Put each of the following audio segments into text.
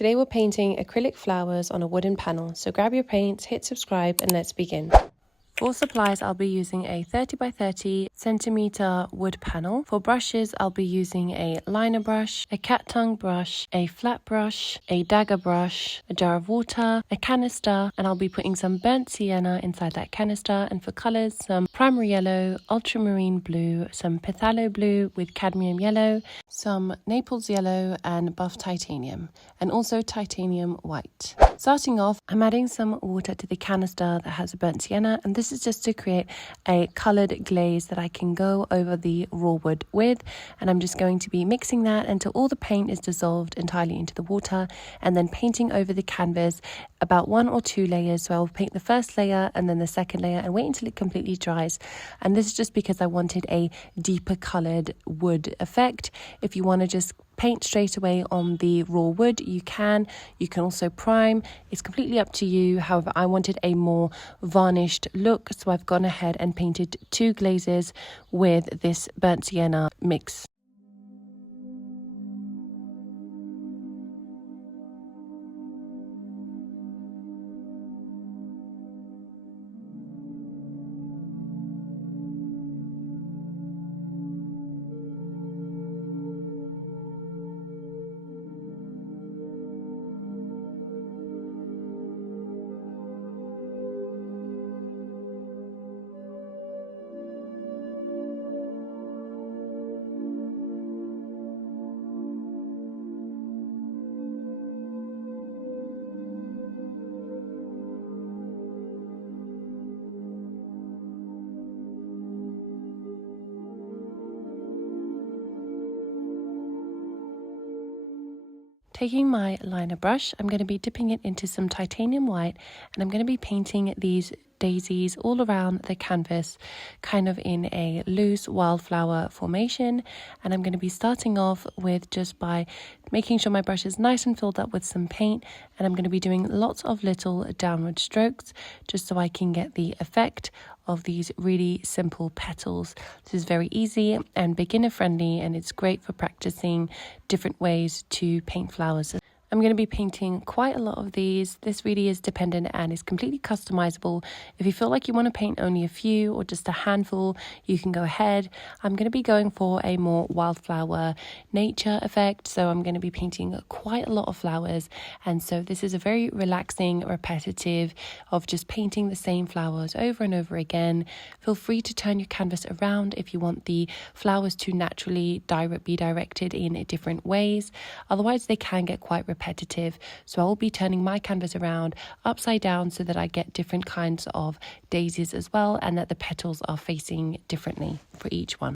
Today we're painting acrylic flowers on a wooden panel, so grab your paints, hit subscribe and let's begin. For supplies, I'll be using a 30 by 30 centimeter wood panel. For brushes, I'll be using a liner brush, a cat tongue brush, a flat brush, a dagger brush, a jar of water, a canister, and I'll be putting some burnt sienna inside that canister. And for colors, some primary yellow, ultramarine blue, some phthalo blue with cadmium yellow, some Naples yellow and buff titanium, and also titanium white. Starting off, I'm adding some water to the canister that has a burnt sienna, and this is just to create a coloured glaze that I can go over the raw wood with. And I'm just going to be mixing that until all the paint is dissolved entirely into the water, and then painting over the canvas about 1 or 2 layers. So I'll paint the first layer and then the second layer and wait until it completely dries. And this is just because I wanted a deeper coloured wood effect. If you want to just paint straight away on the raw wood, you can also prime. It's completely up to you. However, I wanted a more varnished look, so I've gone ahead and painted 2 glazes with this burnt sienna mix. Taking my liner brush, I'm going to be dipping it into some titanium white, and I'm going to be painting these daisies all around the canvas, kind of in a loose wildflower formation. And I'm going to be starting off with just by making sure my brush is nice and filled up with some paint, and I'm going to be doing lots of little downward strokes just so I can get the effect of these really simple petals. This is very easy and beginner friendly, and it's great for practicing different ways to paint flowers. I'm going to be painting quite a lot of these. This really is dependent and is completely customizable. If you feel like you want to paint only a few or just a handful, you can go ahead. I'm going to be going for a more wildflower nature effect, so I'm going to be painting quite a lot of flowers. And so this is a very relaxing, repetitive of just painting the same flowers over and over again. Feel free to turn your canvas around if you want the flowers to naturally be directed in different ways. Otherwise, they can get quite repetitive. So I will be turning my canvas around upside down so that I get different kinds of daisies as well, and that the petals are facing differently for each one.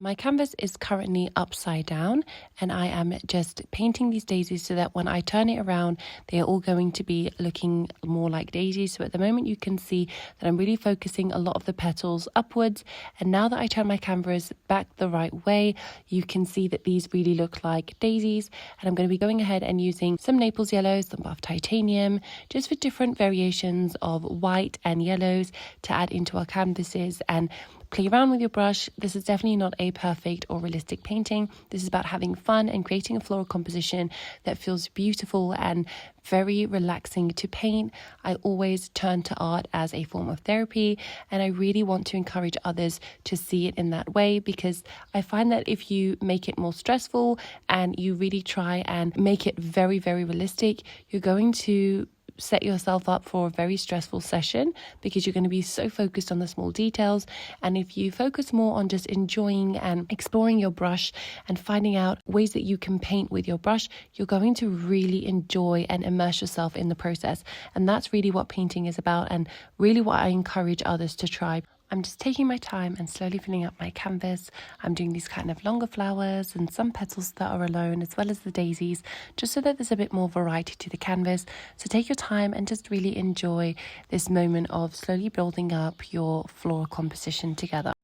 My canvas is currently upside down, and I am just painting these daisies so that when I turn it around, they are all going to be looking more like daisies. So at the moment you can see that I'm really focusing a lot of the petals upwards, and now that I turn my canvas back the right way, you can see that these really look like daisies. And I'm going to be going ahead and using some Naples yellows, some buff titanium, just for different variations of white and yellows to add into our canvases and play around with your brush. This is definitely not a perfect or realistic painting. This is about having fun and creating a floral composition that feels beautiful and very relaxing to paint. I always turn to art as a form of therapy, and I really want to encourage others to see it in that way, because I find that if you make it more stressful and you really try and make it very, very realistic, you're going to set yourself up for a very stressful session because you're going to be so focused on the small details. And if you focus more on just enjoying and exploring your brush and finding out ways that you can paint with your brush, you're going to really enjoy and immerse yourself in the process. And that's really what painting is about, and really what I encourage others to try. I'm just taking my time and slowly filling up my canvas. I'm doing these kind of longer flowers and some petals that are alone, as well as the daisies, just so that there's a bit more variety to the canvas. So take your time and just really enjoy this moment of slowly building up your floral composition together.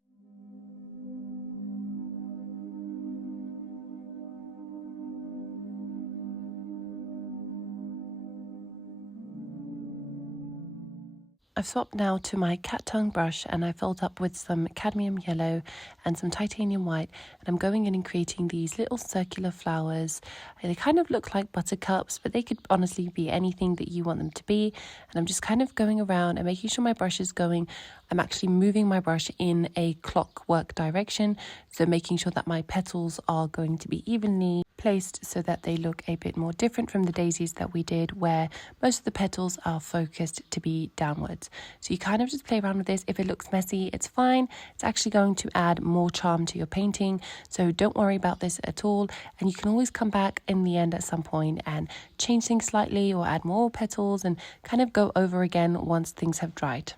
I've swapped now to my cat tongue brush, and I filled up with some cadmium yellow and some titanium white, and I'm going in and creating these little circular flowers. They kind of look like buttercups, but they could honestly be anything that you want them to be. And I'm just kind of going around and making sure my brush is going. I'm actually moving my brush in a clockwork direction, so making sure that my petals are going to be evenly placed so that they look a bit more different from the daisies that we did, where most of the petals are focused to be downwards. So you kind of just play around with this. If it looks messy, it's fine. It's actually going to add more charm to your painting, so don't worry about this at all. And you can always come back in the end at some point and change things slightly or add more petals and kind of go over again once things have dried.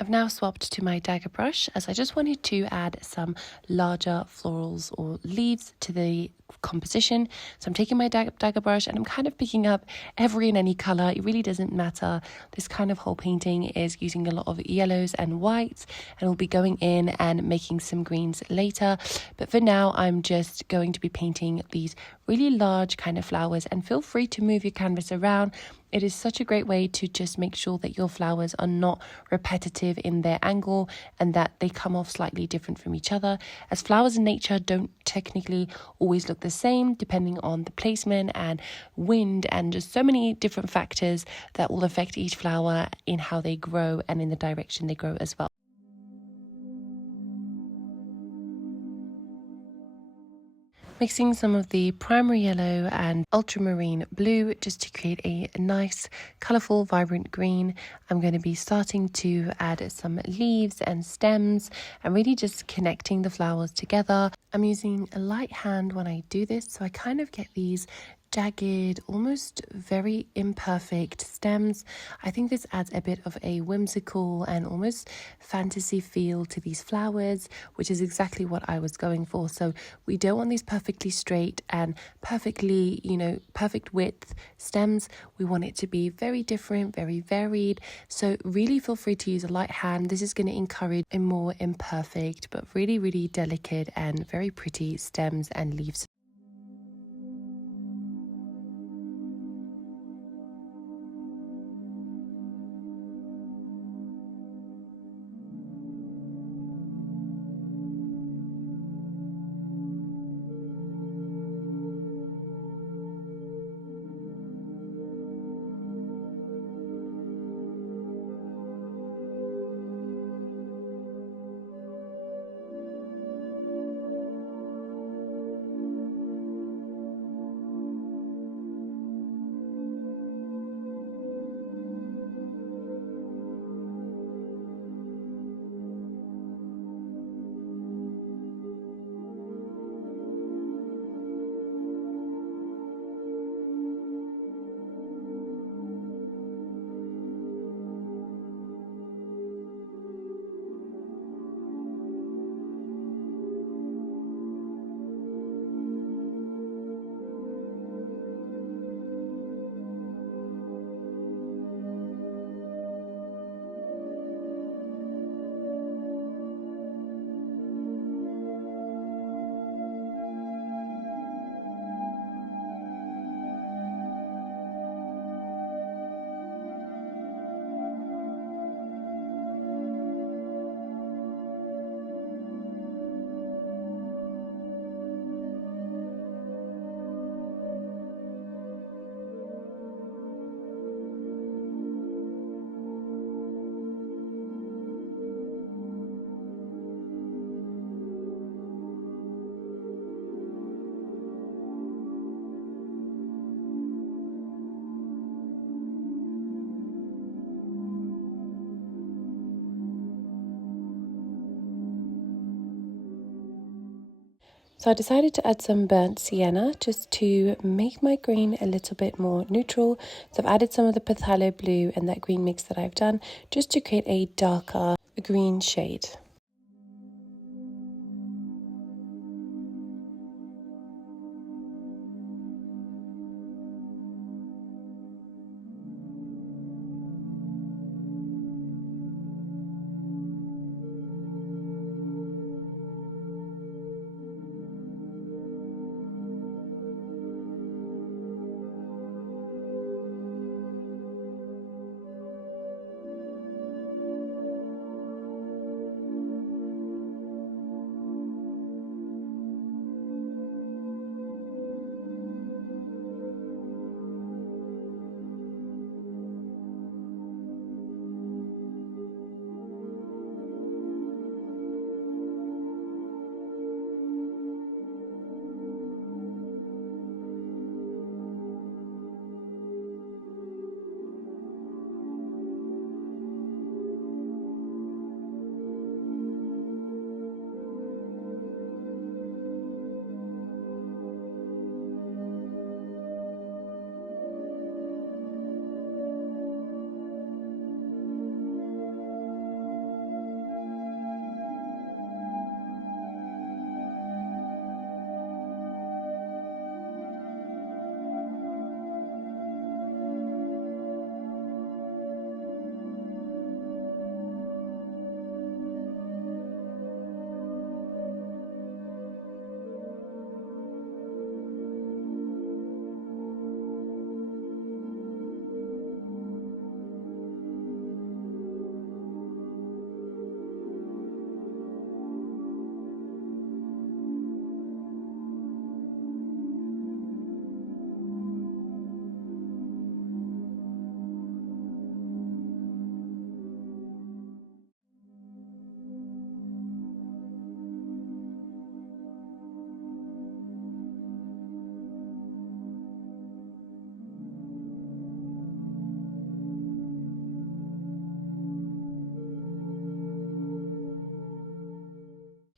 I've now swapped to my dagger brush, as I just wanted to add some larger florals or leaves to the composition. So I'm taking my dagger brush and I'm kind of picking up every and any color. It really doesn't matter. This kind of whole painting is using a lot of yellows and whites, and we'll be going in and making some greens later. But for now, I'm just going to be painting these really large kind of flowers, and feel free to move your canvas around. It is such a great way to just make sure that your flowers are not repetitive in their angle and that they come off slightly different from each other, as flowers in nature don't technically always look the same, depending on the placement and wind and just so many different factors that will affect each flower in how they grow and in the direction they grow as well. Mixing some of the primary yellow and ultramarine blue just to create a nice, colourful, vibrant green. I'm going to be starting to add some leaves and stems and really just connecting the flowers together. I'm using a light hand when I do this, so I kind of get these jagged, almost very imperfect stems. I think this adds a bit of a whimsical and almost fantasy feel to these flowers, which is exactly what I was going for. So we don't want these perfectly straight and perfectly, perfect width stems. We want it to be very different, very varied. So really feel free to use a light hand. This is going to encourage a more imperfect, but really, really delicate and very pretty stems and leaves. So I decided to add some burnt sienna just to make my green a little bit more neutral. So I've added some of the phthalo blue and that green mix that I've done just to create a darker green shade.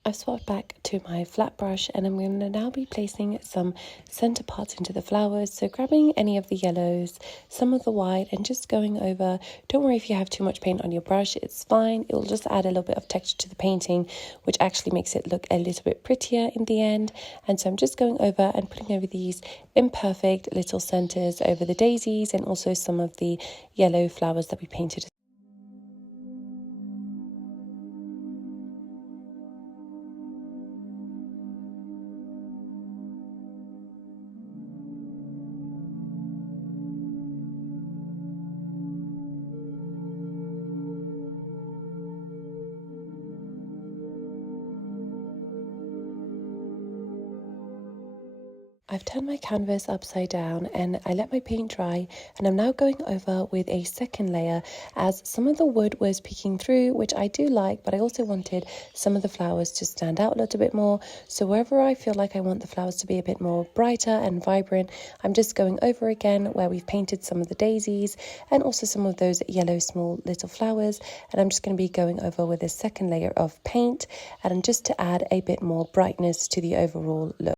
I've swapped back to my flat brush and I'm going to now be placing some center parts into the flowers. So grabbing any of the yellows, some of the white, and just going over. Don't worry if you have too much paint on your brush, it's fine. It will just add a little bit of texture to the painting, which actually makes it look a little bit prettier in the end. And so I'm just going over and putting over these imperfect little centers over the daisies and also some of the yellow flowers that we painted. I've turned my canvas upside down and I let my paint dry, and I'm now going over with a second layer as some of the wood was peeking through, which I do like, but I also wanted some of the flowers to stand out a little bit more. So wherever I feel like I want the flowers to be a bit more brighter and vibrant, I'm just going over again where we've painted some of the daisies and also some of those yellow small little flowers, and I'm just going to be going over with a second layer of paint and just to add a bit more brightness to the overall look.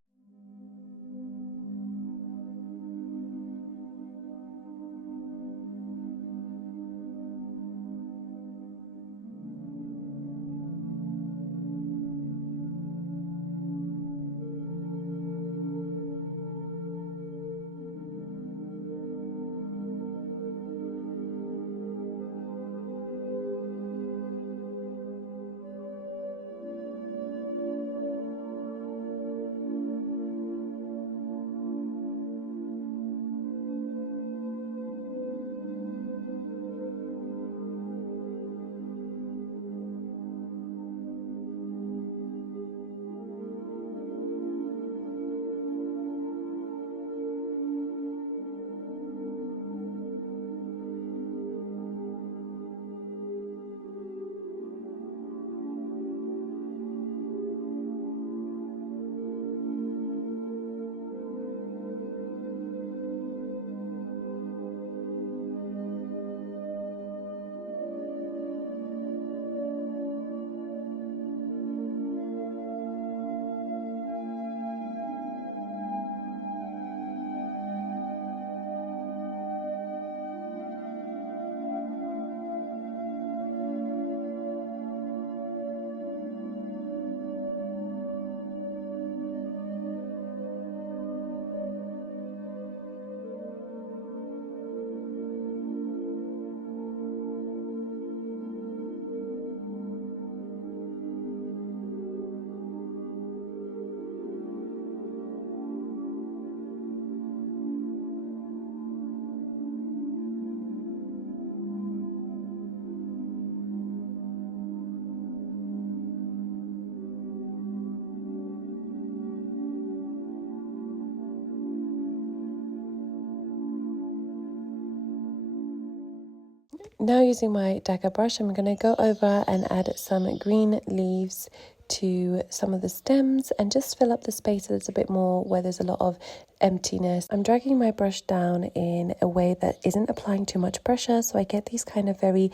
Now using my dagger brush, I'm going to go over and add some green leaves to some of the stems and just fill up the space a little bit more where there's a lot of emptiness. I'm dragging my brush down in a way that isn't applying too much pressure, so I get these kind of very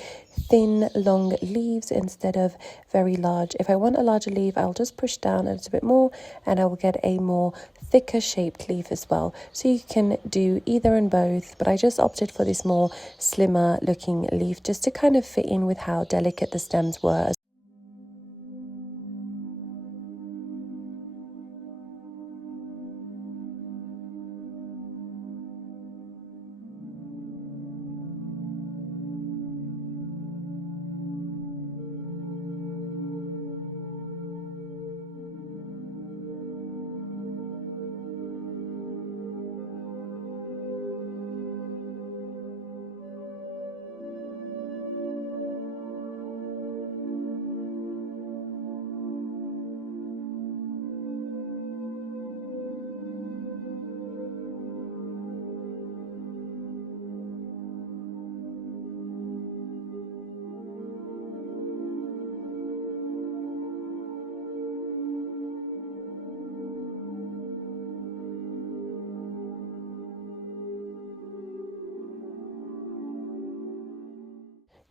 thin, long leaves instead of very large. If I want a larger leaf, I'll just push down a little bit more and I will get a more thicker shaped leaf as well. So you can do either and both, but I just opted for this more slimmer looking leaf just to kind of fit in with how delicate the stems were.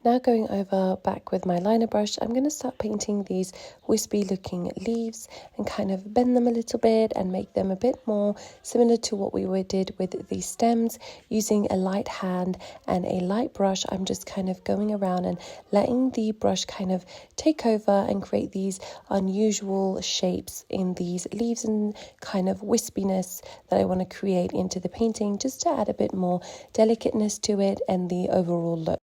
Now going over back with my liner brush, I'm going to start painting these wispy looking leaves and kind of bend them a little bit and make them a bit more similar to what we did with the stems. Using a light hand and a light brush, I'm just kind of going around and letting the brush kind of take over and create these unusual shapes in these leaves and kind of wispiness that I want to create into the painting, just to add a bit more delicateness to it and the overall look.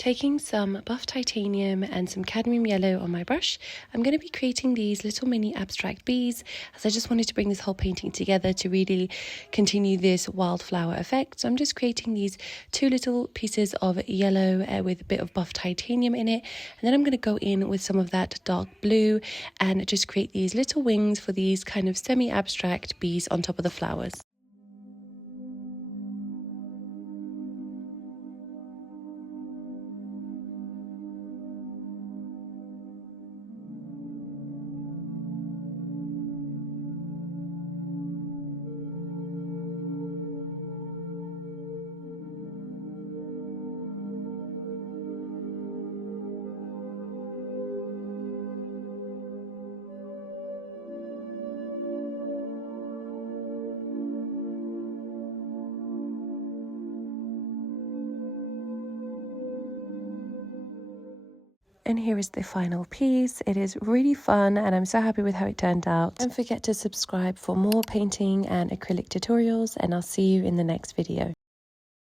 Taking some buff titanium and some cadmium yellow on my brush, I'm going to be creating these little mini abstract bees, as I just wanted to bring this whole painting together to really continue this wildflower effect. So I'm just creating these two little pieces of yellow with a bit of buff titanium in it, and then I'm going to go in with some of that dark blue and just create these little wings for these kind of semi-abstract bees on top of the flowers. And here is the final piece. It is really fun and I'm so happy with how it turned out. Don't forget to subscribe for more painting and acrylic tutorials, and I'll see you in the next video.